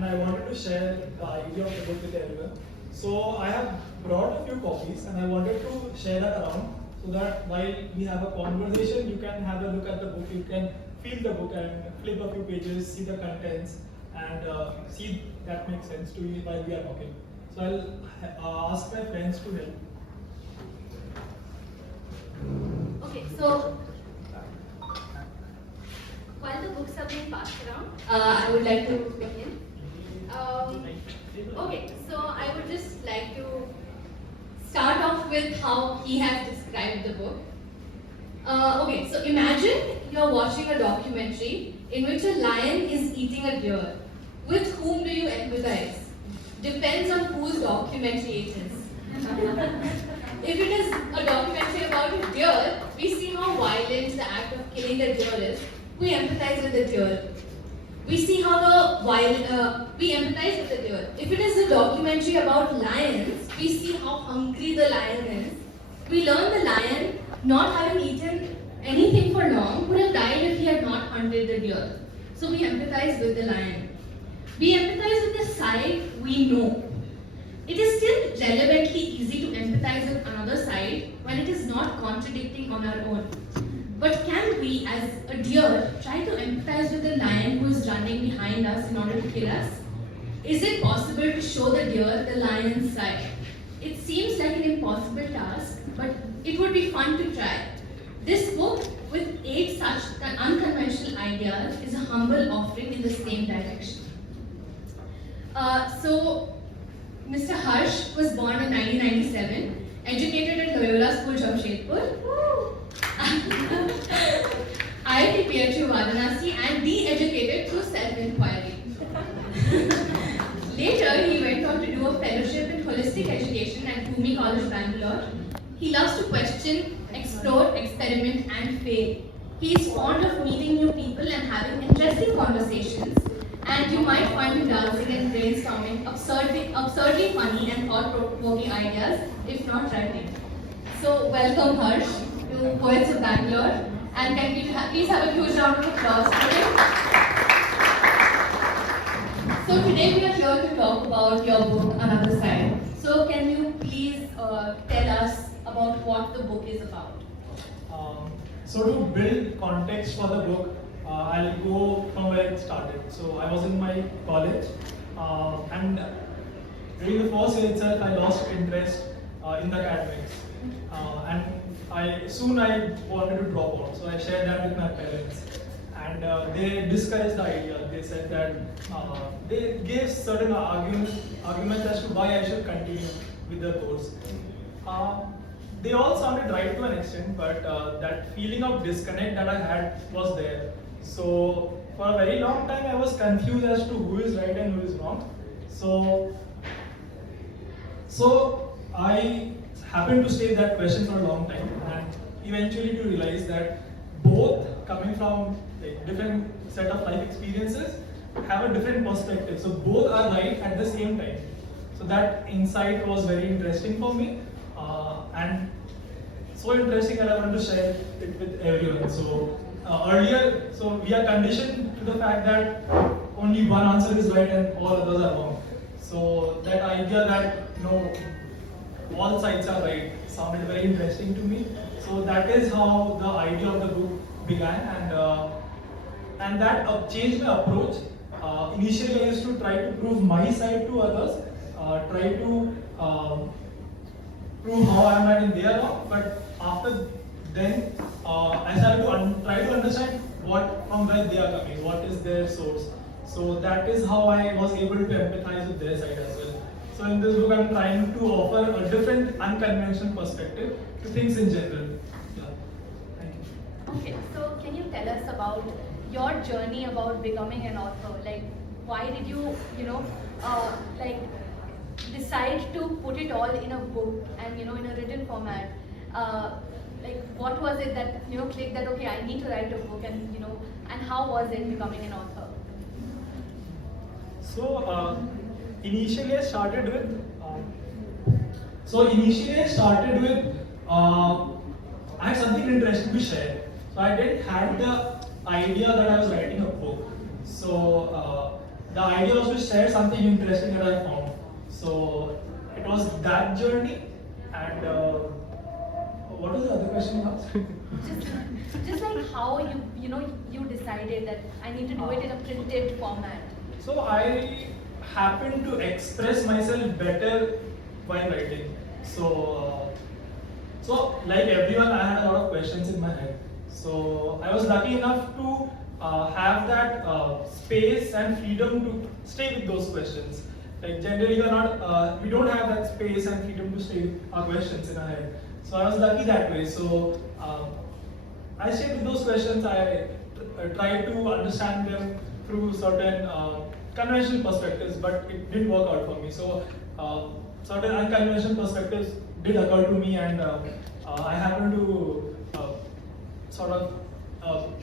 and I wanted to share the idea of the book with everyone. So I have brought a few copies and I wanted to share that around so that while we have a conversation, you can have a look at the book, you can feel the book and flip a few pages, see the contents, and see that makes sense to you while we are talking. So I'll ask my friends to help. Okay, so while the books are being passed around, I would like to begin. Okay, so I would just like to start off with how he has described the book. Okay, so imagine you're watching a documentary in which a lion is eating a deer. With whom do you empathize? Depends on whose documentary it is. If it is a documentary about a deer, we see how violent the act of killing the deer is. We empathize with the deer. We see how we empathize with the deer. If it is a documentary about lions, we see how hungry the lion is. We learn the lion, not having eaten anything for long, would have died if he had not hunted the deer. So we empathize with the lion. We empathize with the side we know. It is still relevantly easy to empathize with another side when it is not contradicting on our own. But can we, as a deer, try to empathize with the lion who is running behind us in order to kill us? Is it possible to show the deer the lion's side? It seems like an impossible task, but it would be fun to try. This book, with 8 such unconventional ideas, is a humble offering in the same direction. So, Mr. Harsh was born in 1997, educated at Loyola School, Jamshedpur. IIT PHU Varanasi, and de-educated through self-inquiry. Later, he went on to do a fellowship in holistic education at Bhumi College, Bangalore. He loves to question, explore, experiment, and fail. He is fond of meeting new people and having interesting conversations. And you might find him dancing and brainstorming absurdly funny and thought-provoking ideas, if not writing. So, welcome Harsh to Poets of Bangalore, and can we please have a huge round of applause for him. So today we are here to talk about your book, Another Side. So can you please tell us about what the book is about? So to build context for the book, I'll go from where it started. So I was in my college, and during the first year itself, I lost interest in the academics, and I wanted to drop out. So I shared that with my parents, and they discouraged the idea. They said that they gave certain arguments as to why I should continue with the course. They all sounded right to an extent, but that feeling of disconnect that I had was there. So for a very long time, I was confused as to who is right and who is wrong. So I happened to stay that question for a long time, and eventually to realize that both coming from different set of life experiences have a different perspective. So both are right at the same time. So that insight was very interesting for me, and so interesting that I want to share it with everyone. So earlier, so we are conditioned to the fact that only one answer is right and all others are wrong. So that idea that all sides are right sounded very interesting to me. So that is how the idea of the book began, and that changed my approach. Initially, I used to try to prove my side to others, try to prove how I am right and they are wrong. But after then, I started to try to understand from where they are coming, what is their source. So that is how I was able to empathize with their side as well. So in this book, I'm trying to offer a different, unconventional perspective to things in general. Yeah. Thank you. Okay, so can you tell us about your journey about becoming an author? Like, why did you, decide to put it all in a book and in a written format? What was it that clicked that okay, I need to write a book, and how was it becoming an author? So initially I started with I had something interesting to share. So I didn't have the idea that I was writing a book. So the idea was to share something interesting that I found. So it was that journey, and what was the other question you asked? Just like how you decided that I need to do it in a printed format. So I happen to express myself better while writing. So like everyone, I had a lot of questions in my head. So I was lucky enough to have that space and freedom to stay with those questions. Like generally, we don't have that space and freedom to stay with our questions in our head. So I was lucky that way. So I stayed with those questions. I tried to understand them through certain conventional perspectives, but it didn't work out for me. So certain unconventional perspectives did occur to me, and I happened to sort of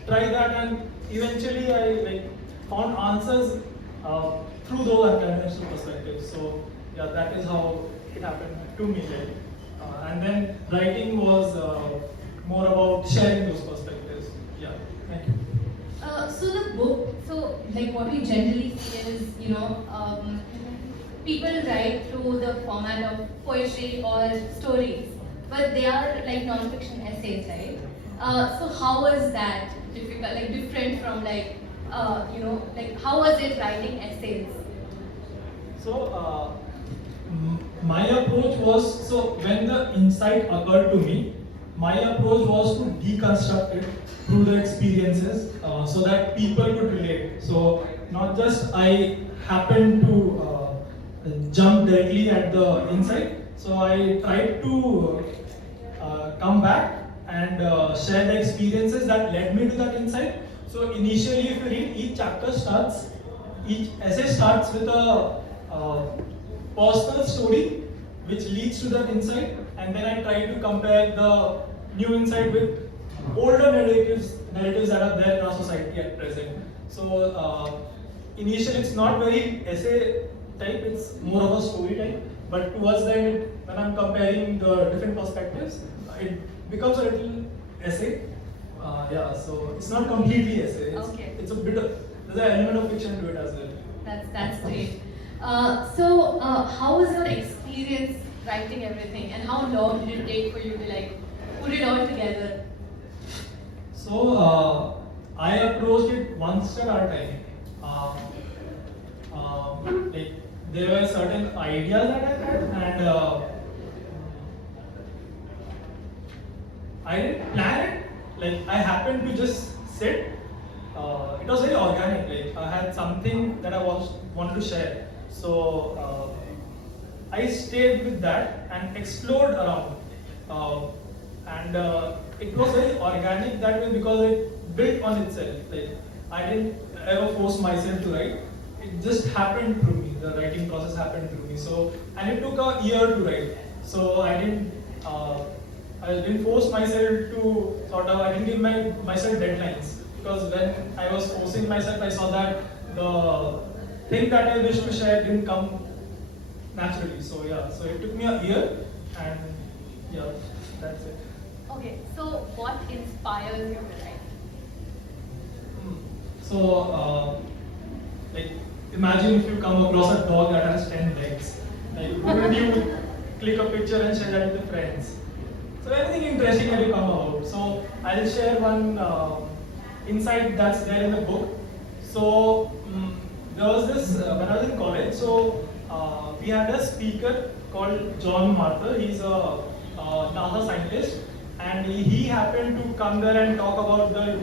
try that, and eventually I found answers through those unconventional perspectives. So yeah, that is how it happened to me. And then writing was more about sharing those perspectives. Yeah, thank you. So the book, so like what we generally see is, people write through the format of poetry or stories, but they are like non-fiction essays, right? So how was that difficult, like different from like how was it writing essays? So my approach was, so when the insight occurred to me, my approach was to deconstruct it through the experiences so that people could relate. So not just I happened to jump directly at the insight. So I tried to come back and share the experiences that led me to that insight. So initially, if you read, each essay starts with a personal story which leads to that insight, and then I try to compare the new insight with older narratives that are there in our society at present. So initially it's not very essay type, it's more of a story type, but towards the end, when I'm comparing the different perspectives, it becomes a little essay. Yeah, so it's not completely essay. Okay. It's a bit of, there's an element of fiction to it as well. That's great. So how was your experience writing everything, and how long did it take for you to like put it all together? So I approached it one step at a time. Like there were certain ideas that I had, and I didn't plan it. Like I happened to just sit. It was very organic. Like I had something that I wanted to share. So I stayed with that and explored around. And it was very organic that way because it built on itself. Like I didn't ever force myself to write. It just happened through me. The writing process happened through me. So and it took a year to write. So I didn't force myself to I didn't give myself deadlines, because when I was forcing myself, I saw that the thing that I wished to share didn't come naturally. So yeah, so it took me a year, and yeah, that's it. Okay, so what inspires you to write? So like imagine if you come across a dog that has 10 legs. Like wouldn't you click a picture and share that with friends? So anything interesting that you come about. So I'll share one insight that's there in the book. So there was this when I was in college. So we had a speaker called John Martha. He's a NASA scientist, and he happened to come there and talk about the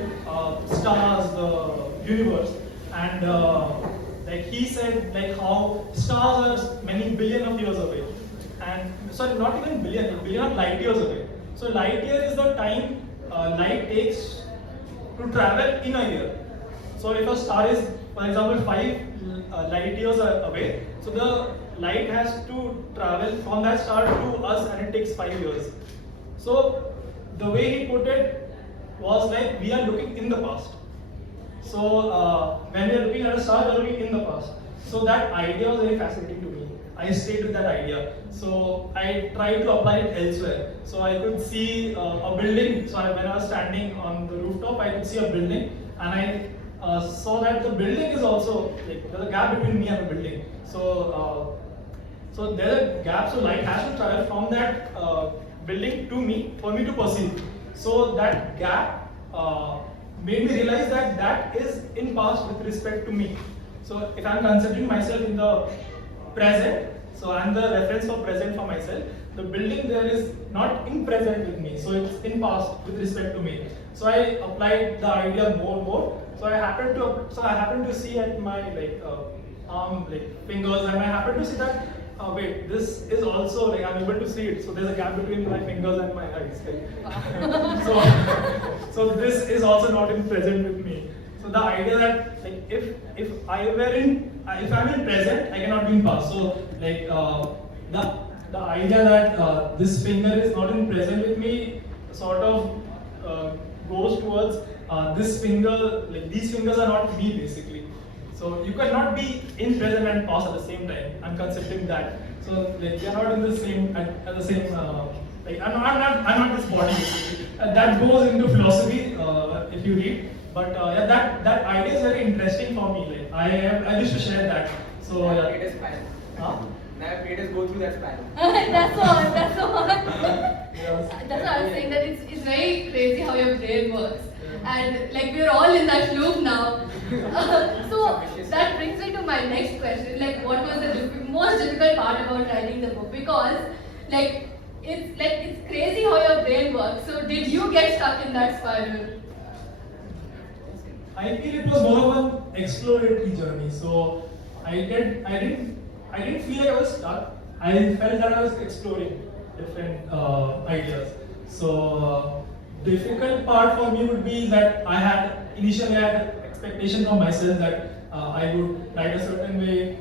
stars, the universe, and like he said like how stars are many billion of years away, and sorry, not even billion of light years away. So light year is the time light takes to travel in a year. So if a star is, for example, 5 light years away, so the light has to travel from that star to us, and it takes 5 years. So the way he put it was like we are looking in the past. So when we are looking at a star, we are looking in the past. So that idea was very fascinating to me. I stayed with that idea. So I tried to apply it elsewhere. So I could see a building. So when I was standing on the rooftop, I could see a building, and I so that the building is also like there's a gap between me and the building. So there's a gap. So light has to travel from that building to me for me to perceive. So that gap made me realize that that is in past with respect to me. So if I'm considering myself in the present, so I'm the reference for present for myself. The building there is not in present with me, so it's in past with respect to me. So I applied the idea more and more. So I happened to see at my arm fingers, and I happened to see that wait, this is also like I'm able to see it. So there's a gap between my fingers and my eyes. So this is also not in present with me. So the idea that like if I'm in present, I cannot be in past. So the idea that this finger is not in present with me sort of goes towards this finger. Like these fingers are not me basically. So you cannot be in present and past at the same time. I'm considering that. So like they are not in the same at the same. Like I'm not this body basically. That goes into philosophy if you read. But yeah, that idea is very interesting for me. Like I wish to share that. So Now yeah. it is spiral. Huh? Now let us go through that spiral. That's all. That's all. Yes. That's what I was saying, that it's very crazy how your brain works. And like we're all in that loop now. So that brings me to my next question. Like what was the most difficult part about writing the book? Because it's crazy how your brain works. So did you get stuck in that spiral? I feel it was more of an exploratory journey. So I didn't feel like I was stuck. I felt that I was exploring different ideas. So difficult part for me would be that initially I had expectation from myself that I would write a certain way,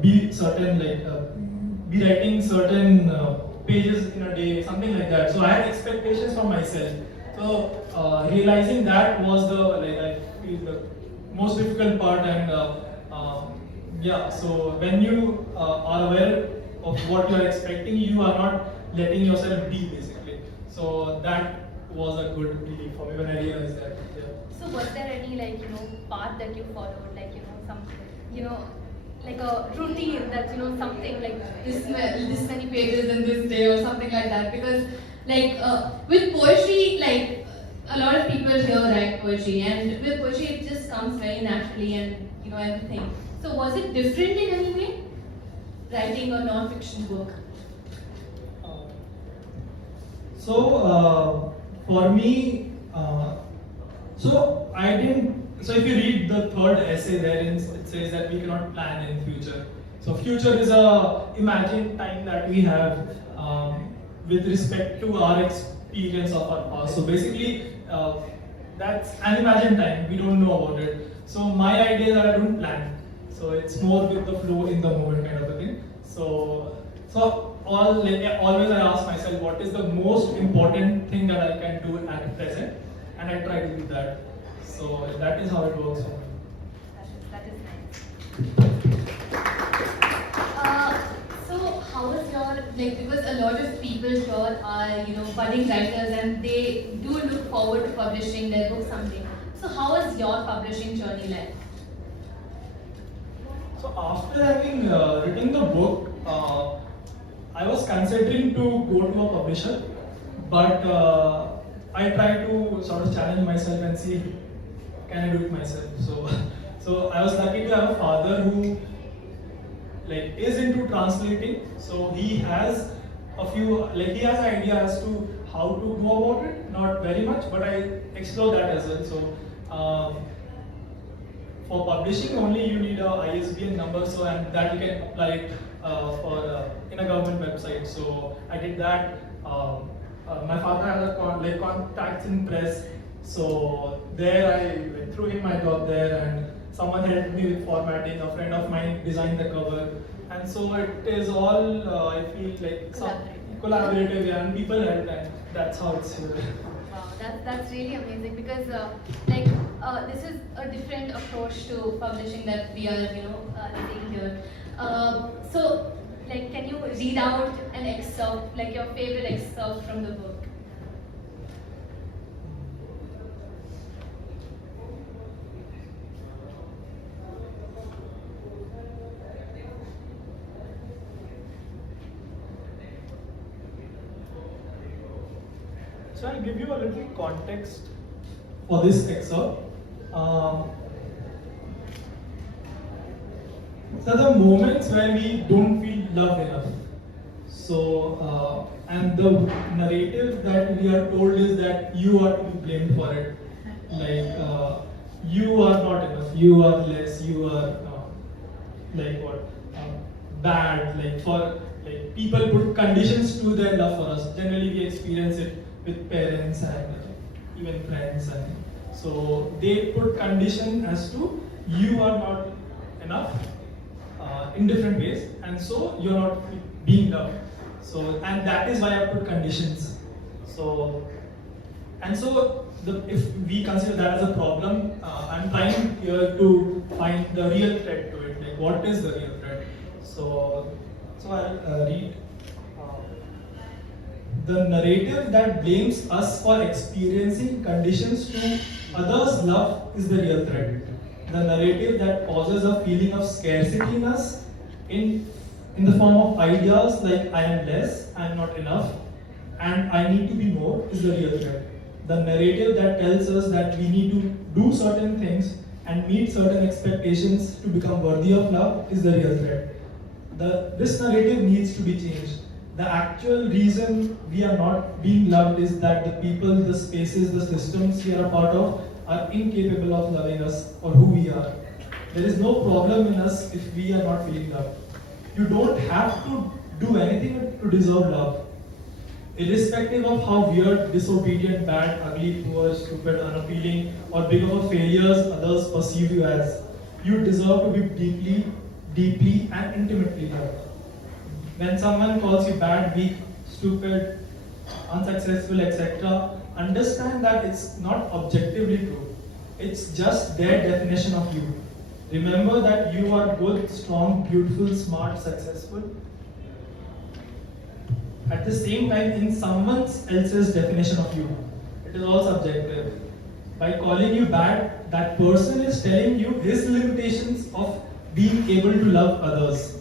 be writing certain pages in a day, something like that. So I had expectations from myself. So realizing that was I feel the most difficult part, and yeah. So when you are aware of what you are expecting, you are not letting yourself be basically. So that was a good relief for me when I realized that. Yeah. So was there any path that you followed, some like a routine that something like This many pages in this day or something like that? Because with poetry, a lot of people here write poetry, and with poetry it just comes very naturally, and everything. So was it different in any way, writing a non-fiction book? For me, so I didn't. So if you read the third essay, therein it says that we cannot plan in future. So future is a imagined time that we have with respect to our experience of our past. So basically, that's an imagined time. We don't know about it. So my idea is that I don't plan. So it's more with the flow in the moment kind of a thing. Always I ask myself what is the most important thing that I can do at present, and I try to do that. So that is how it works for me. that is nice. So how is your because a lot of people here are budding writers, and they do look forward to publishing their book someday. So how is your publishing journey like? So after having written the book, I was considering to go to a publisher, but I tried to sort of challenge myself and see can I do it myself. So I was lucky to have a father who is into translating. So he has he has an idea as to how to go about it. Not very much, but I explore that as well. So. For publishing, only you need a ISBN number, and that you can apply it in a government website. So I did that. My father has a contacts in press, so there I threw in my job there, and someone helped me with formatting. A friend of mine designed the cover, and so it is all I feel like collaborative, yeah, and people help, and that's how it's here. Wow, that's really amazing, because this is a different approach to publishing that we are seeing here. So can you read out an excerpt, your favorite excerpt from the book? So I'll give you a little context for this excerpt. So the moments where we don't feel loved enough. So, and the narrative that we are told is that you are to be blamed for it. Like, you are not enough, you are less, you are like what? Bad. Like, for like people put conditions to their love for us. Generally, we experience it with parents and even friends. And so they put condition as to you are not enough in different ways, and so you're not being loved. So, and that is why I put conditions. So, and so if we consider that as a problem, I'm trying here to find the real threat to it. Like, what is the real threat? So I'll read. The narrative that blames us for experiencing conditions to others' love is the real threat. The narrative that causes a feeling of scarcity in us in the form of ideas like I am less, I am not enough, and I need to be more is the real threat. The narrative that tells us that we need to do certain things and meet certain expectations to become worthy of love is the real threat. This narrative needs to be changed. The actual reason we are not being loved is that the people, the spaces, the systems we are a part of are incapable of loving us for who we are. There is no problem in us if we are not feeling loved. You don't have to do anything to deserve love. Irrespective of how weird, disobedient, bad, ugly, poor, stupid, unappealing, or big of a failures others perceive you as, you deserve to be deeply, deeply, and intimately loved. When someone calls you bad, weak, stupid, unsuccessful, etc., understand that it's not objectively true. It's just their definition of you. Remember that you are good, strong, beautiful, smart, successful. At the same time, in someone else's definition of you, it is all subjective. By calling you bad, that person is telling you his limitations of being able to love others.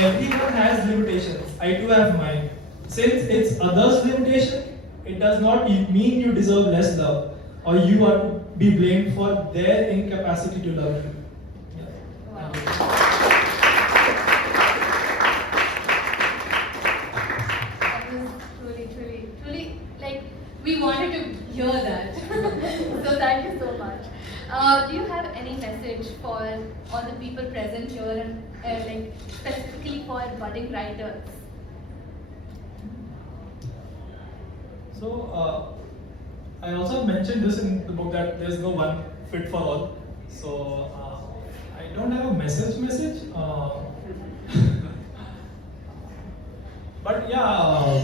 Everyone has limitations. I too have mine. Since it's others' limitation, it does not mean you deserve less love or you are to be blamed for their incapacity to love you. Yeah. Wow. That was truly, like, we wanted to hear that. So thank you so much. Do you have any message for all the people present here and like specifically for budding writers? So, I also mentioned this in the book that there's no one fit for all. So, I don't have a message. But yeah,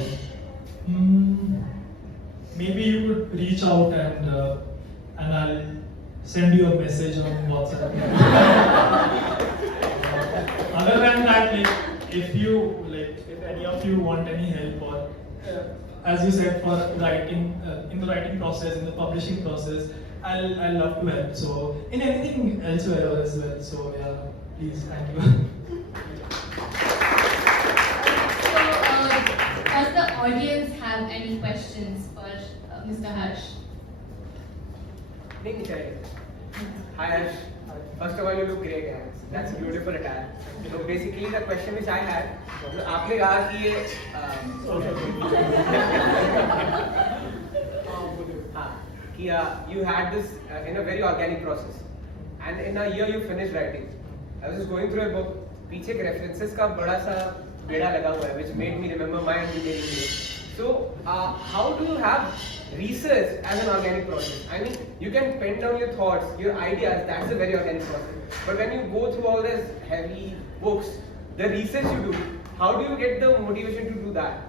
maybe you could reach out and I'll send you a message on WhatsApp. Other than that, like, if any of you want any help or as you said, for writing, in the writing process, in the publishing process, I'll love to help. So, in anything elsewhere as well. So, yeah, please, thank you. So, does the audience have any questions for Mr. Harsh? नहीं चाहिए. Hi Ash. First of all, you look great. यार. That's a beautiful attire. So basically, the question which I had, आपने कहा कि ये हाँ कि you had this in a very organic process, and in a year you finished writing. I was just going through a book. पीछे के references का बड़ा सा बेड़ा लगा हुआ है, which made me remember my engineering days. So how do you have research as an organic process? I mean, you can pen down your thoughts, your ideas, that's a very organic process. But when you go through all these heavy books, the research you do, how do you get the motivation to do that?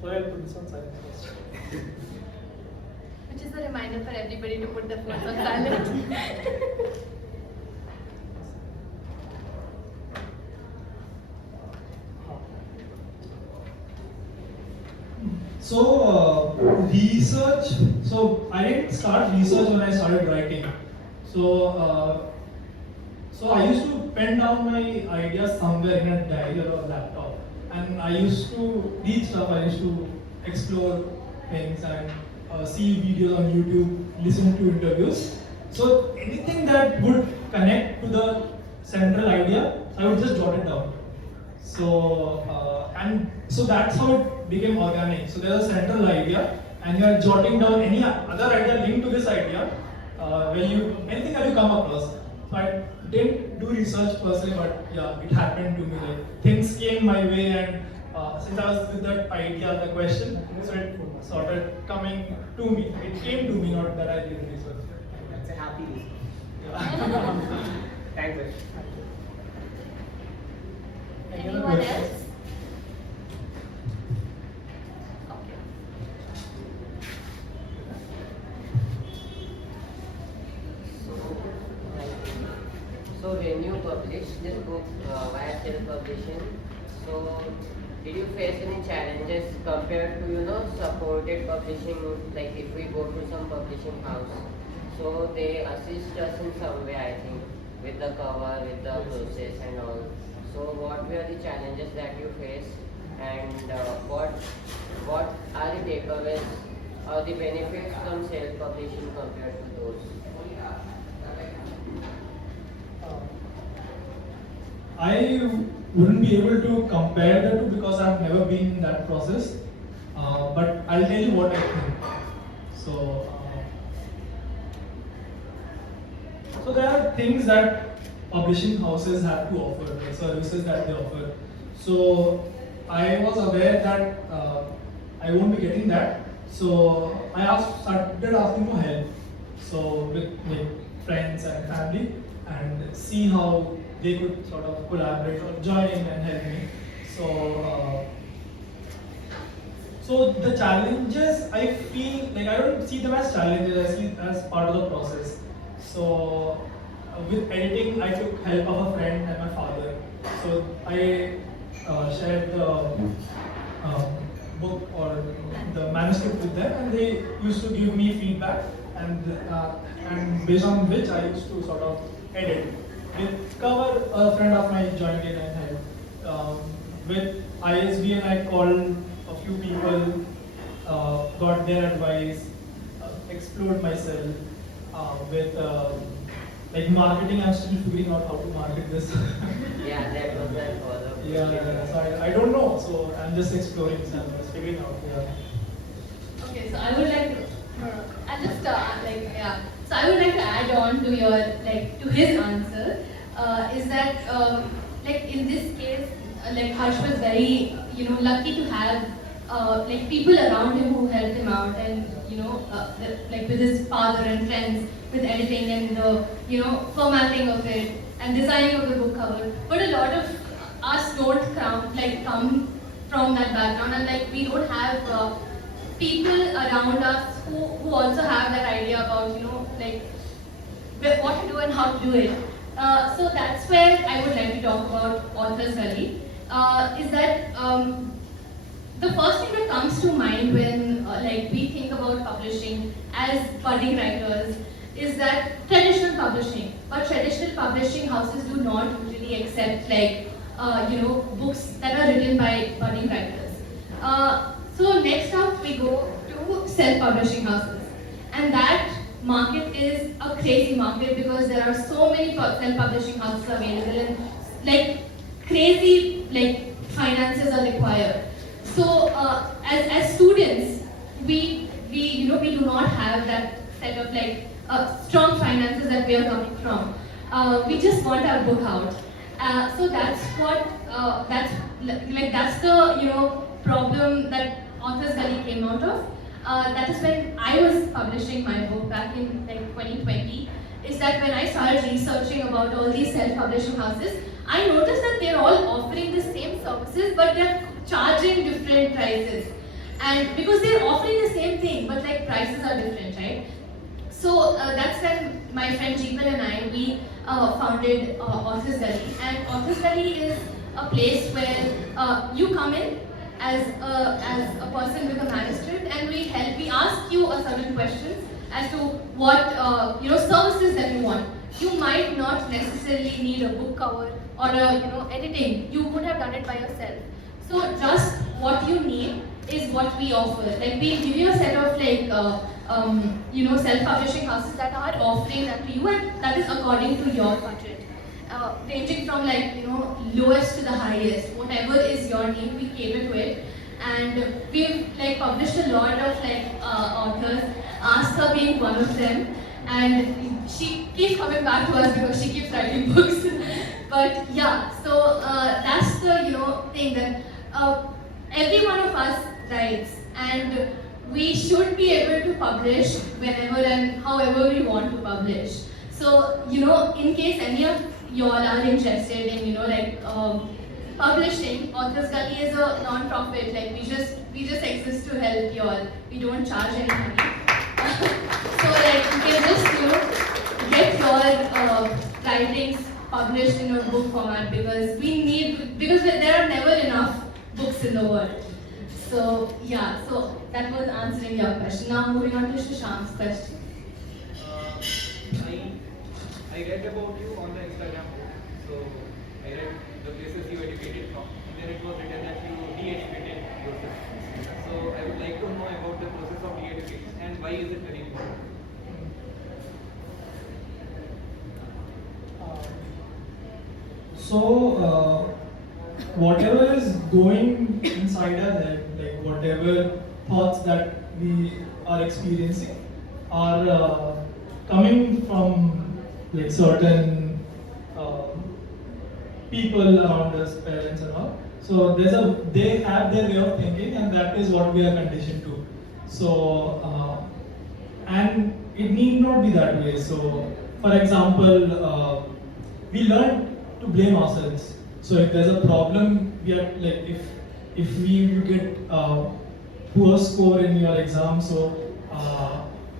So I'll put this on silent first. Which is a reminder for everybody to put their phones on silent. So, research. So, I didn't start research when I started writing. So, So I used to pen down my ideas somewhere in a diary or a laptop, and I used to read stuff. I used to explore things and see videos on YouTube, listen to interviews. So anything that would connect to the central idea, I would just jot it down. So that's how it became organic. So there's a central idea, and you are jotting down any other idea linked to this idea. When you anything that you come across. So I didn't do research per se, but yeah, it happened to me. Like things came my way, and since I was with that idea, the question, so it started coming to me. It came to me, not that I did research. That's a happy reason. Yeah. Thanks, Ash. Any other Anyone questions? else? Okay. So when you published this book via self-publishing, so did you face any challenges compared to supported publishing? Like if we go to some publishing house, so they assist us in some way, I think, with the cover, with the process and all. So what were the challenges that you faced, and what are the takeaways or the benefits from self-publishing compared to those? I wouldn't be able to compare the two because I've never been in that process. But I'll tell you what I think. So, so there are things that publishing houses have to offer, the services that they offer. So I was aware that I won't be getting that. So I started asking for help. So with friends and family, and see how they could sort of collaborate or join in and help me. So the challenges, I feel like I don't see them as challenges, I see it as part of the process. So with editing, I took help of a friend and my father. So I shared the book or the manuscript with them, and they used to give me feedback, and based on which I used to sort of edit. With cover, a friend of mine joined in and helped. With ISBN, I called a few people, got their advice, explored myself. With like marketing, I'm still figuring out how to market this. Yeah, that was my follow-up Yeah, question. so I don't know, so I'm just exploring, so I'm just figuring out. Yeah. Okay, so I would like to, I'll just yeah. So I would like to add on to your to his answer. Is that like in this case, like Harsh was very lucky to have like people around him who helped him out, and like with his father and friends with editing and the formatting of it and designing of the book cover. But a lot of us don't come from that background, and like we don't have people around us who also have that idea about like what to do and how to do it. So that's where I would like to talk about Authors Gully. Is that the first thing that comes to mind when like we think about publishing as budding writers is that traditional publishing. But traditional publishing houses do not usually accept books that are written by budding writers. So next up we go to self-publishing houses, and that market is a crazy market because there are so many self-publishing houses available, and like crazy finances are required. So as students, we do not have that set of strong finances that we are coming from. We just want our book out. So that's what that's the problem that Authors Gully came out of. That is when I was publishing my book back in 2020. Is that when I started researching about all these self-publishing houses, I noticed that they're all offering the same services, but they're charging different prices. And because they're offering the same thing, but prices are different, right? So that's when my friend Jeepan and we founded Authors Gully. And Authors Gully is a place where you come in as a person with a manuscript, and we ask you a certain questions as to what services that you want. you might not necessarily need a book cover or a editing. You would have done it by yourself. So just what you need is what we offer. Like we give you a set of self-publishing houses that are offering that to you, and that is according to your budget. Ranging from lowest to the highest, whatever is your need, we cater to it. And we've published a lot of authors, Asta being one of them, and she keeps coming back to us because she keeps writing books. But yeah, so that's the thing that every one of us writes, and we should be able to publish whenever and however we want to publish. So in case any of y'all are interested in publishing, Authors Gully is a non-profit. Like we just exist to help y'all. We don't charge any money. So you can just get your writings published in a book format, because there are never enough books in the world. So yeah, so that was answering your question. Now moving on to Shashank's question. I read about you on the Instagram post. So I read the places you educated from, and then it was written that you de-educated yourself. So I would like to know about the process of de-education and why is it very important. Whatever is going inside our head, like whatever thoughts that we are experiencing, are coming from certain people around us, parents and all. So they have their way of thinking, and that is what we are conditioned to. So and it need not be that way. So for example, we learn to blame ourselves. So if there's a problem, we are if you get poor score in your exam, so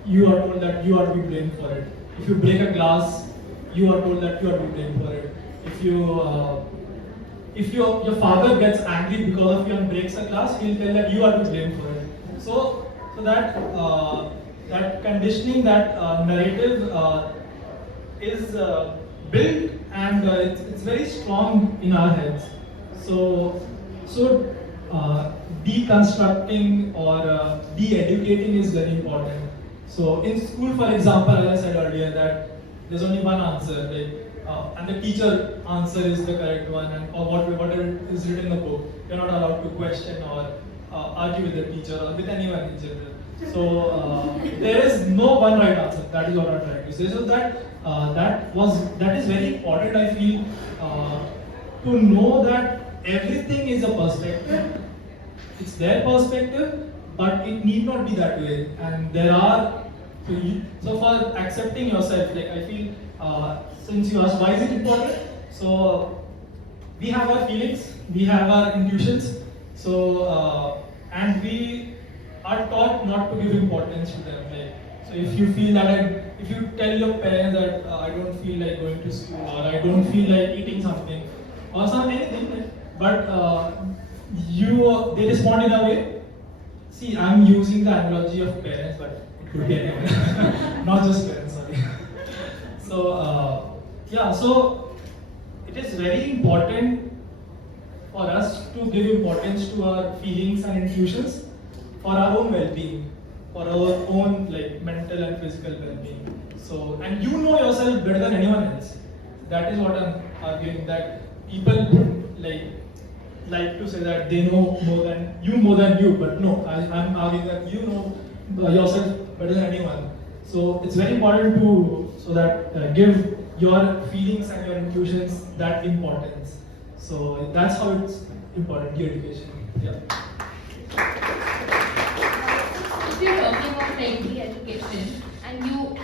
you are told that you are to be blamed for it. If you break a glass, you are told that you are to be blamed for it. If your father gets angry because of you and breaks a glass, he'll tell that you are to blame for it. So that conditioning, that narrative is built, and it's very strong in our heads. So deconstructing or de-educating is very important. So in school, for example, as I said earlier, that there's only one answer, and the teacher answer is the correct one, and or whatever is written in the book. You're not allowed to question or argue with the teacher or with anyone in general. So there is no one right answer. That is what I'm trying to say. So that is very important, I feel, to know that everything is a perspective. It's their perspective, but it need not be that way. And there are so for accepting yourself, I feel, since you asked why is it important, so we have our feelings, we have our intuitions, so and we are taught not to give importance to them. So if you feel that if you tell your parents that I don't feel like going to school, or I don't feel like eating something or anything, but they respond in a way. See, I'm using the analogy of parents, but it could be anyone, not just parents. Sorry. So so it is very important for us to give importance to our feelings and intuitions for our own well-being, for our own mental and physical well-being. So, and you know yourself better than anyone else. That is what I'm arguing, that people like to say that they know more than you, but no, I'm arguing that you know yourself better than anyone. So it's very important to give your feelings and your intuitions that importance. So that's how it's important, the education. Yeah. If you're talking about de-education, and you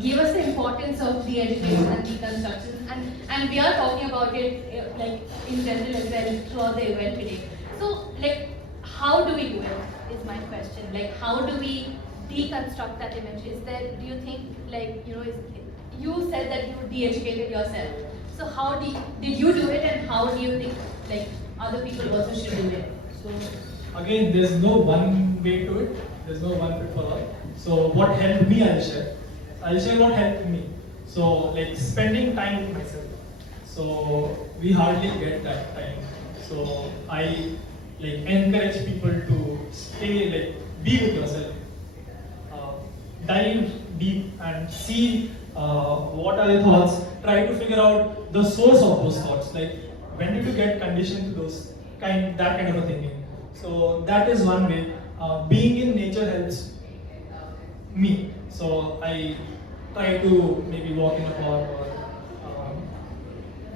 give us the importance of de-education and deconstruction, and we are talking about it in general as well throughout the event today. So how do we do it is my question. How do we deconstruct that image? Do you think you said that you de-educated yourself. So how did you do it, and how do you think other people also should do it? So again, there's no one way to it. There's no one fit for all. So what helped me, I'll share what helped me. So like spending time with myself. So we hardly get that time. So I like encourage people to stay like be with yourself, uh, dive deep and see what are the thoughts. Try to figure out the source of those thoughts. Like when did you get conditioned to those that kind of a thinking. So that is one way. Being in nature helps me. So I try to maybe walk in a park or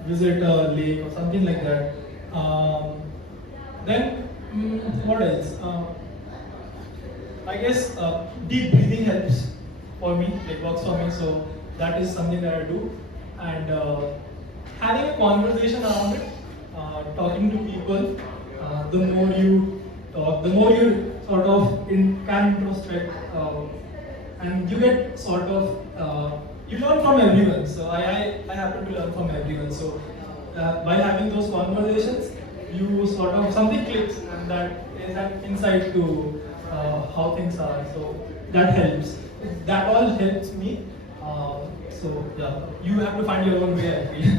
visit a lake or something like that. Then what else? I guess deep breathing helps for me, like works for me. So that is something that I do, and having a conversation around it, talking to people. The more you talk, the more you sort of can introspect, and you get sort of you learn from everyone. So I happen to learn from everyone. So by having those conversations, you sort of something clicks, and that is an insight to how things are. So that helps. That all helps me. So yeah, you have to find your own way, I feel.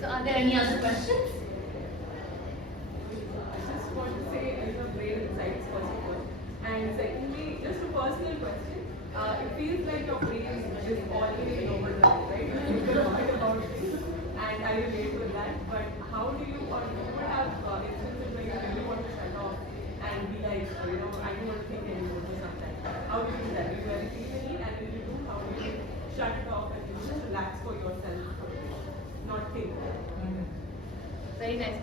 So are there any other questions? I just want to say great insights first of all. And secondly, just a personal question. It feels like your brain is always in overdrive, right? You think a lot about things and I relate with that. But how do you or you would have instances where you really want to shut off and be like, I don't want to think anymore for some time. How do you do that? Do you meditate any? And if you do, how do you shut it off and just relax for yourself? Not think. Very nice.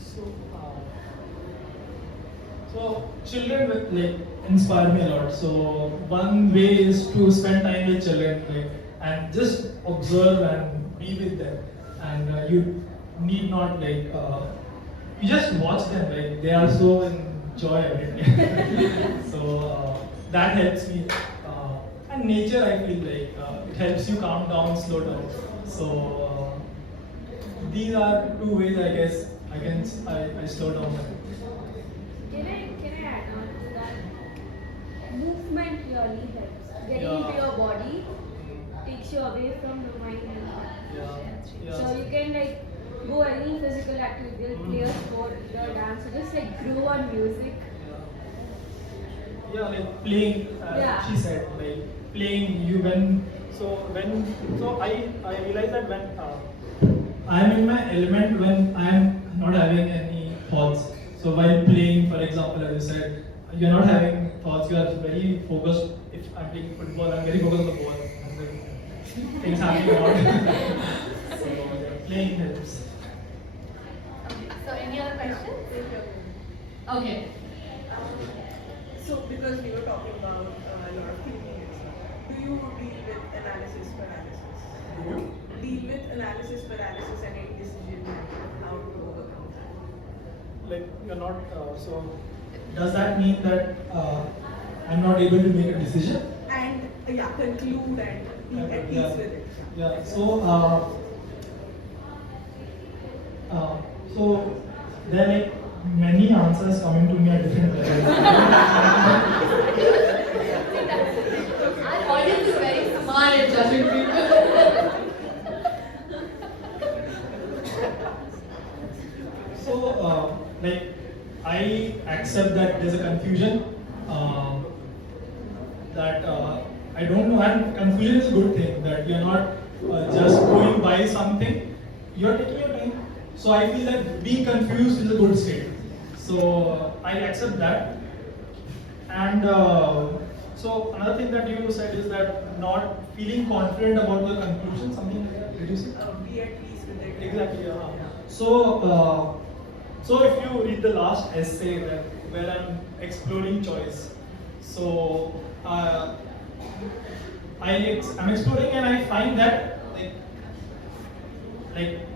So, so children with like inspire me a lot. So one way is to spend time with children, like, and just observe and be with them. And you need not like you just watch them. Like they are so in joy every day. So that helps me. And nature, I feel like it helps you calm down, slow down. So these are two ways I guess I slow down. Can I add on to that? Movement really helps. Getting Yeah. into your body takes you away from the mind and heart. Yeah. So you can like go any physical activity, play a sport, either dance, or just like grow on music. Yeah, like playing. Yeah. She said like playing. So I realize that when I am in my element when I am not having any thoughts. So while playing, for example, as you said, you're not having thoughts. You are very focused. If I'm playing football, I'm very focused on the ball. And then things happening around. So yeah, playing helps. So any other questions? Okay. So, because we were talking about a lot of thinking and stuff, do you deal with analysis paralysis? Deal with analysis paralysis and any decision how to overcome that? Like you're not. So does that mean that I'm not able to make a decision? And conclude and be at peace with it. Yeah. So there are like many answers coming to me at different levels. Our audience is very smart at judging people. So like I accept that there's a confusion. That I don't know, and confusion is a good thing. That you're not just going by something. You're taking your time. So I feel that being confused is a good state. So I accept that. And so another thing that you said is that not feeling confident about the conclusion, something like that. Did you say? Be at peace with it. Exactly. Yeah. So so if you read the last essay where I'm exploring choice, so I'm exploring and I find that like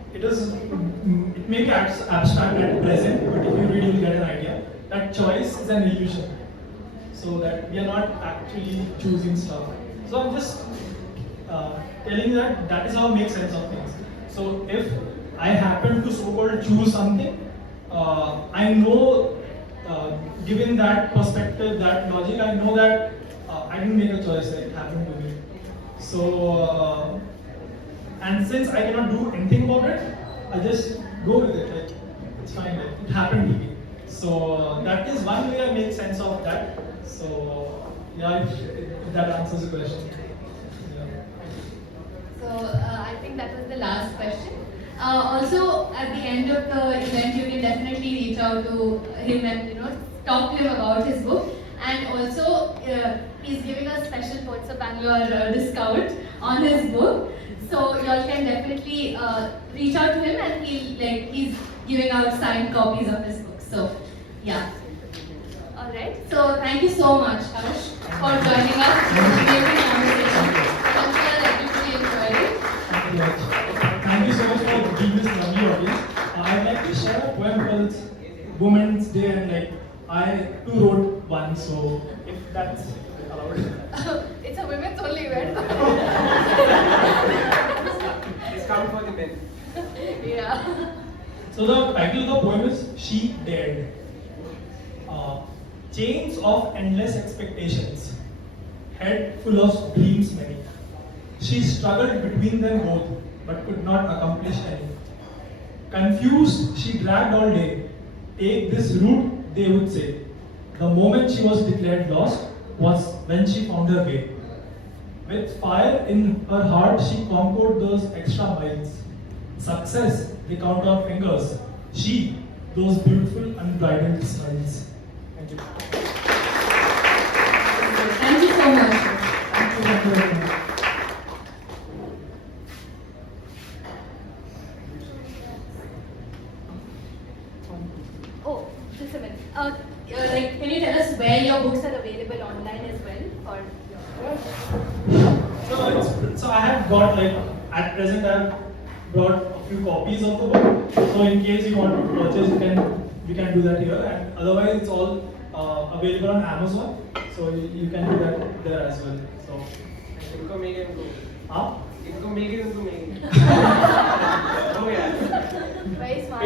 it may be abstract at present, but if you read, you'll get an idea that choice is an illusion. So that we are not actually choosing stuff. So I'm just telling you that is how I make sense of things. So if I happen to so-called choose something, I know, given that perspective, that logic, I know that I didn't make a choice, like, it happened to me. So, and since I cannot do anything about it, I just go with it. Like, it's fine. Like, it happened to me. So that is one way I make sense of that. So yeah, if that answers the question. Yeah. So I think that was the last question. Also, at the end of the event, you can definitely reach out to him and talk to him about his book. And also, he's giving a special Poets of Bangalore discount on his book. So y'all can definitely reach out to him, and he's giving out signed copies of his book. So yeah. All right. So thank you so much, Harsh, for joining us. It was a amazing conversation. I'm sure everybody enjoyed it. Thank you so much for being this lovely audience. I'd like to share a poem called Women's Day, and like I too wrote one, so if that's allowed. It's a women's only event. Discount for the men. Yeah. So the title of the poem is She Dared. Chains of endless expectations, head full of dreams many. She struggled between them both, but could not accomplish any. Confused, she dragged all day. Take this route, they would say. The moment she was declared lost was when she found her way. With fire in her heart, she conquered those extra miles. Success, they count on fingers. She, those beautiful unbridled smiles. Thank you. Thank you so much. Thank you very much. Oh, just a minute. Can you tell us where your books are available online as well? So I have got, like, at present I have brought a few copies of the book. So in case you want to purchase, we can do that here, and otherwise it's all available on Amazon. So you can do that there as well. So इनको मिलेंगे इनको हाँ? इनको मिलेंगे इनको मिलेंगे. Oh yeah. Very smart.